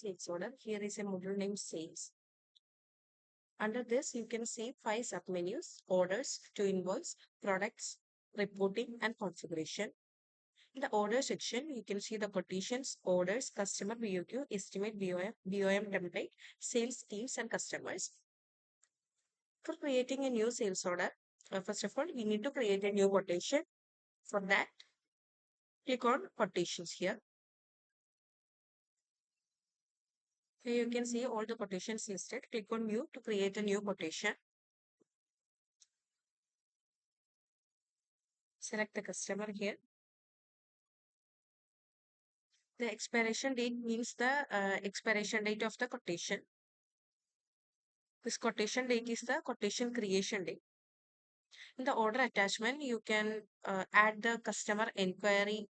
sales order. Here is a module named sales. Under this, you can see 5 submenus: orders, to invoice, products, reporting, and configuration. In the order section, you can see the quotations, orders, customer BOQ, estimate BOM template, sales teams, and customers. For creating a new sales order, first of all, we need to create a new quotation. For that, click on quotations here. Here you can see all the quotations listed. Click on view to create a new quotation. Select the customer here. The expiration date means the expiration date of the quotation. This quotation date is the quotation creation date. In the order attachment, you can add the customer inquiry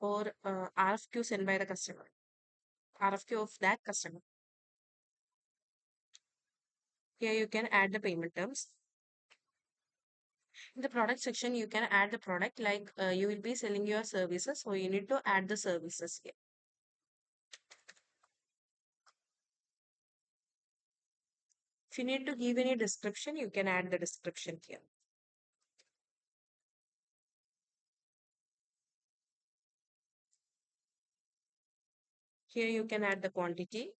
or RFQ sent by the customer, RFQ of that customer. Here you can add the payment terms. In the product section, you can add the product, like you will be selling your services, so you need to add the services here. If you need to give any description, you can add the description here. Here you can add the quantity.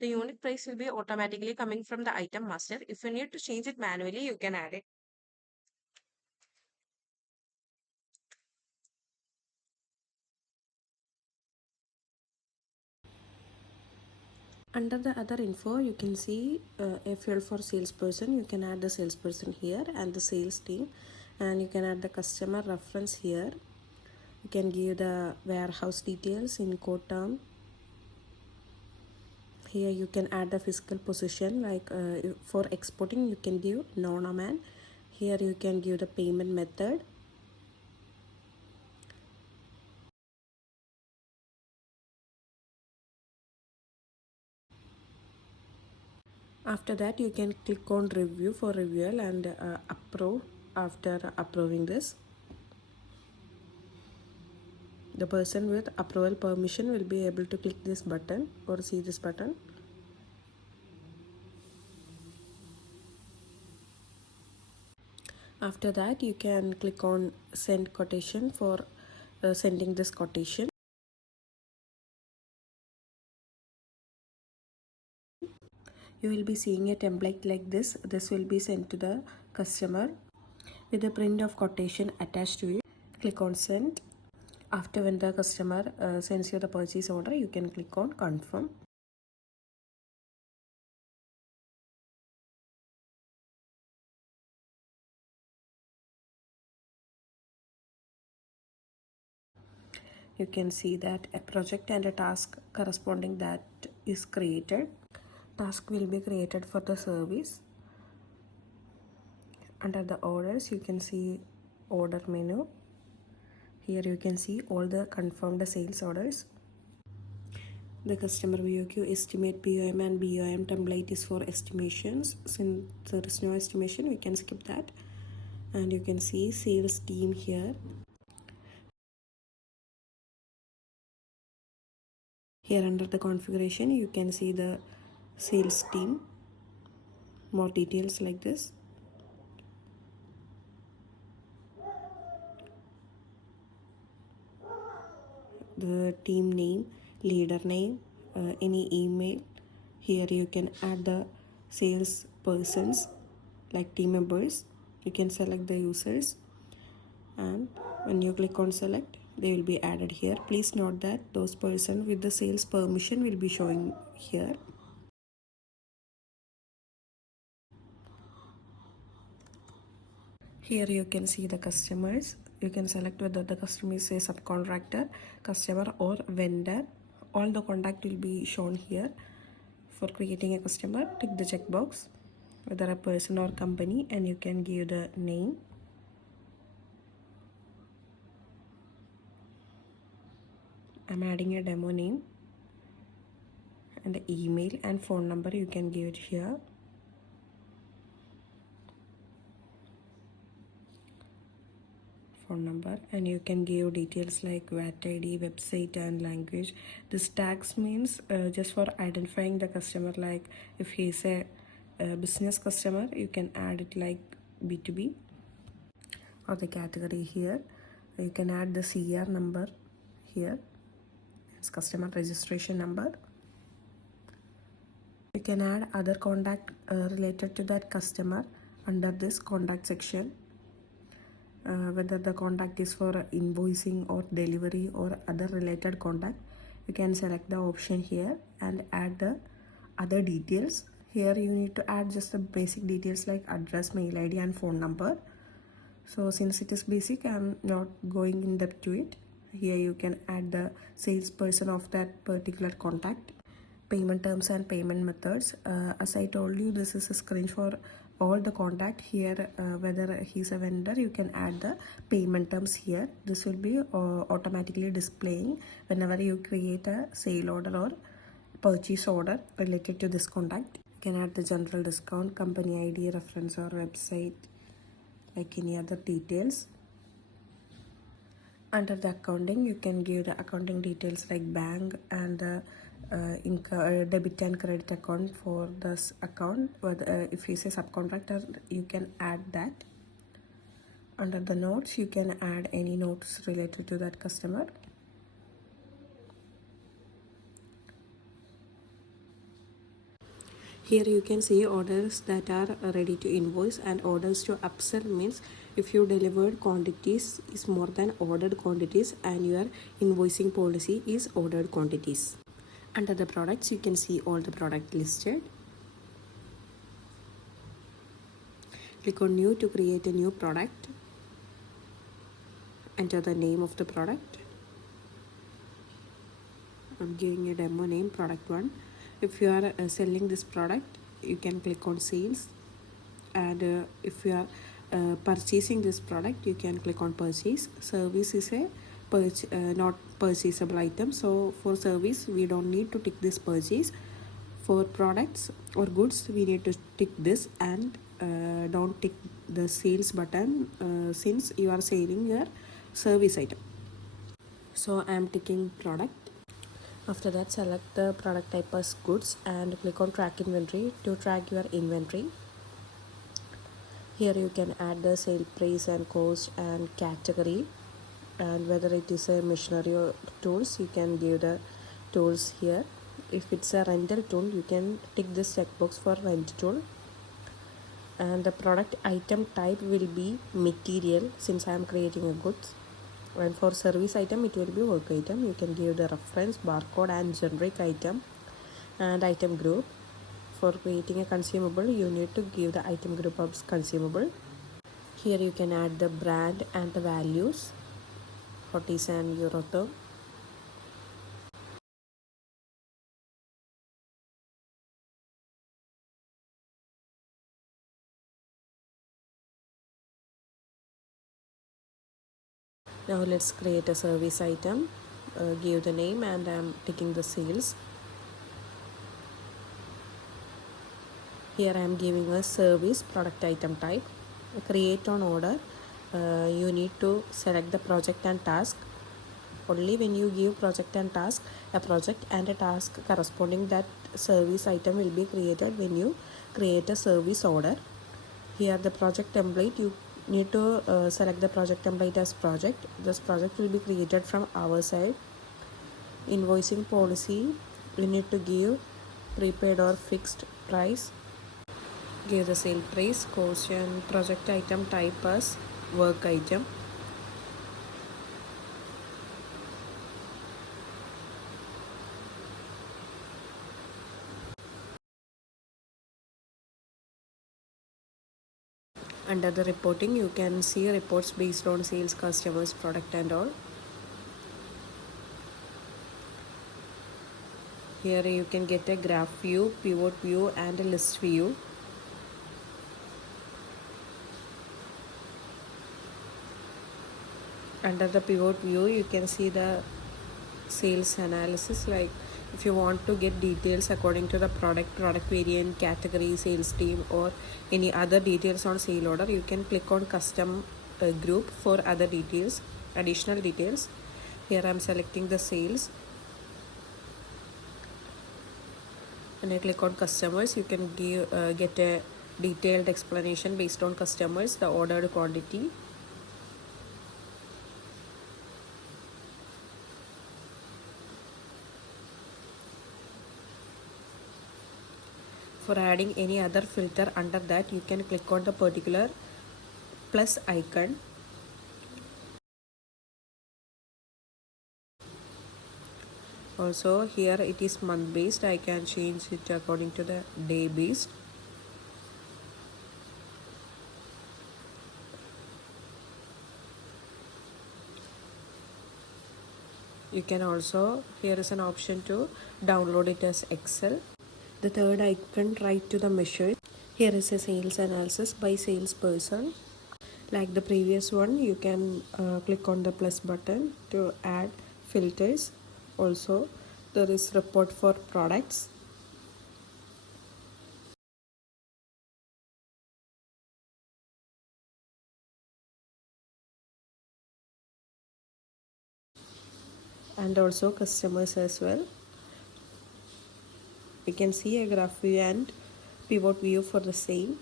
The unit price will be automatically coming from the item master. If you need to change it manually, you can add it. Under the other info, you can see a field for salesperson. You can add the salesperson here and the sales team, and you can add the customer reference here. You can give the warehouse details in code term. Here you can add the physical position, like for exporting you can give non-man. Here you can give the payment method. After that, you can click on review for review and approve. After approving this, the person with approval permission will be able to click this button or see this button. After that, you can click on send quotation for sending this quotation. You will be seeing a template like this. This will be sent to the customer with a print of quotation attached to it. Click on send. After, when the customer sends you the purchase order, you can click on confirm. You can see that a project and a task corresponding that is created. Task will be created for the service. Under the orders, you can see order menu. Here you can see all the confirmed sales orders. The customer VOQ estimate BOM and BOM template is for estimations. Since there is no estimation, we can skip that. And you can see sales team here. Here under the configuration, you can see the sales team. More details like this. The team name, leader name, any email. Here you can add the sales persons like team members. You can select the users, and when you click on select, they will be added here. Please note that those person with the sales permission will be showing here. Here you can see the customers. You can select whether the customer is a subcontractor, customer, or vendor. All the contact will be shown here. For creating a customer, tick the checkbox whether a person or company, and you can give the name. I'm adding a demo name, and the email and phone number you can give it here. phone number, and you can give details like VAT ID, website and language. This tags means just for identifying the customer, like if he is a business customer, you can add it like B2B or the category here. You can add the CR number here, it's customer registration number. You can add other contact related to that customer under this contact section. Whether the contact is for invoicing or delivery or other related contact, you can select the option here and add the other details. Here you need to add just the basic details like address, mail ID and phone number. So since it is basic, I am not going in depth to it. Here you can add the salesperson of that particular contact, payment terms and payment methods. As I told you, this is a screen for all the contact. Here whether he's a vendor, you can add the payment terms here. This will be automatically displaying whenever you create a sale order or purchase order related to this contact. You can add the general discount, company ID, reference or website, like any other details. Under the accounting, you can give the accounting details like bank and the debit and credit account for this account. If he is a subcontractor, you can add that. Under the notes, you can add any notes related to that customer. Here you can see orders that are ready to invoice, and orders to upsell means if you delivered quantities is more than ordered quantities and your invoicing policy is ordered quantities. Under the products, you can see all the product listed. Click on new to create a new product. Enter the name of the product. I'm giving a demo name, product 1. If you are selling this product, you can click on sales, and if you are purchasing this product, you can click on purchase. Service is a not purchasable item, so for service we don't need to tick this purchase. For products or goods, we need to tick this, and don't tick the sales button since you are selling your service item. So I am ticking product. After that, select the product type as goods and click on track inventory to track your inventory. Here you can add the sale price and cost and category, and whether it is a machinery or tools, you can give the tools here. If it's a rental tool, you can tick this checkbox for rent tool. And the product item type will be material since I am creating a goods. And for service item, it will be work item. You can give the reference, barcode and generic item and item group. For creating a consumable, you need to give the item group as consumable. Here you can add the brand and the values, forties and Eurotherm. Now let's create a service item. Give the name, and I'm taking the sales. Here I am giving a service product item type. Create on order. You need to select the project and task. Only when you give project and task, a project and a task corresponding that service item will be created when you create a service order. Here the project template, you need to select the project template as project. This project will be created from our side. Invoicing policy, you need to give prepaid or fixed price. Give the sale price, cost and project item type as work item. Under the reporting, you can see reports based on sales, customers, product and all. Here you can get a graph view, pivot view and a list view. Under the pivot view, you can see the sales analysis, like if you want to get details according to the product variant, category, sales team or any other details on sale order, you can click on custom group for other details, additional details. Here I'm selecting the sales. When I click on customers, you can get a detailed explanation based on customers, the ordered quantity. For adding any other filter under that, you can click on the particular plus icon. Also here it is month based, I can change it according to the day based. You can also, here is an option to download it as Excel. The third icon right to the measure. Here is a sales analysis by salesperson. Like the previous one, you can click on the plus button to add filters. Also there is report for products. And also customers as well. We can see a graph view and pivot view for the same.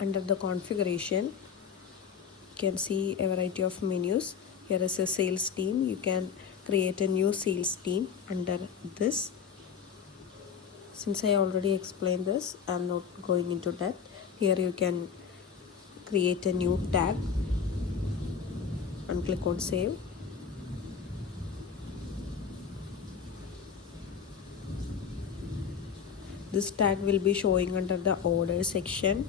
Under the configuration, you can see a variety of menus. Here is a sales team. You can create a new sales team under this. Since I already explained this, I'm not going into that. Here you can create a new tag and click on save. This tag will be showing under the order section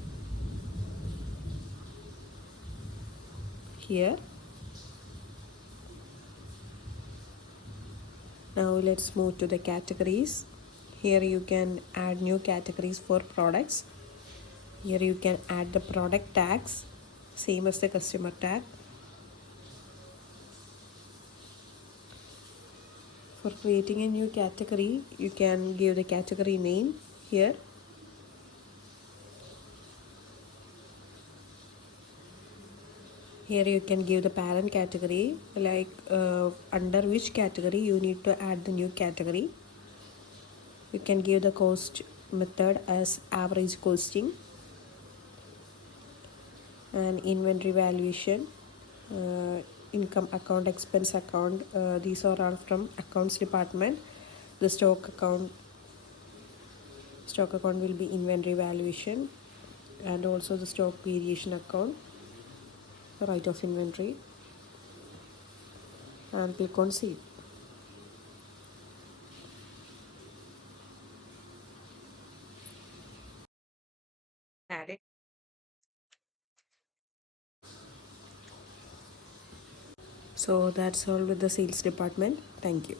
here. Now let's move to the categories. Here you can add new categories for products. Here you can add the product tags, same as the customer tag. For creating a new category, you can give the category name here. Here you can give the parent category, like under which category you need to add the new category. You can give the cost method as average costing, and inventory valuation, income account, expense account. These are all from accounts department. The stock account will be inventory valuation, and also the stock variation account, right of inventory, and click on save. Add it. So that's all with the sales department. Thank you.